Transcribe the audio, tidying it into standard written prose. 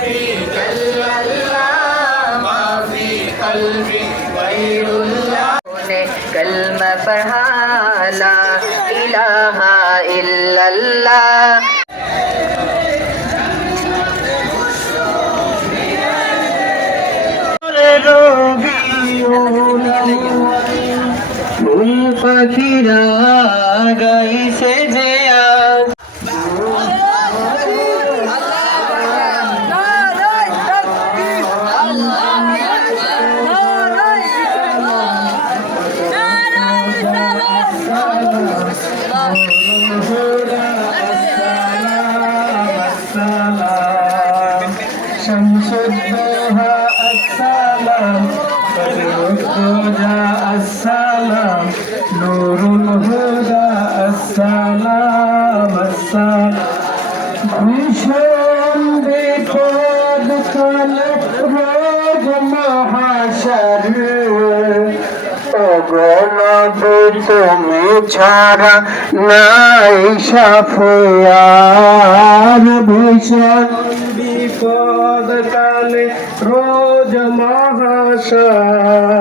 في جل الله ما في قلبي غير الله कलमा पढ़ा ला इलाहा इल्लल्लाह ফুল পাখিরা গাইছে যে আজ شمس الضحى السلام بدر الدجى السلام نور الهدى السلام السلام ভীষণ বিপদ কালে রোগ মহাশারে অগণবে তুমি ছাড়া নাই সাফিয়ার ভীষণ বিপদ কালে রোজ মহাশয়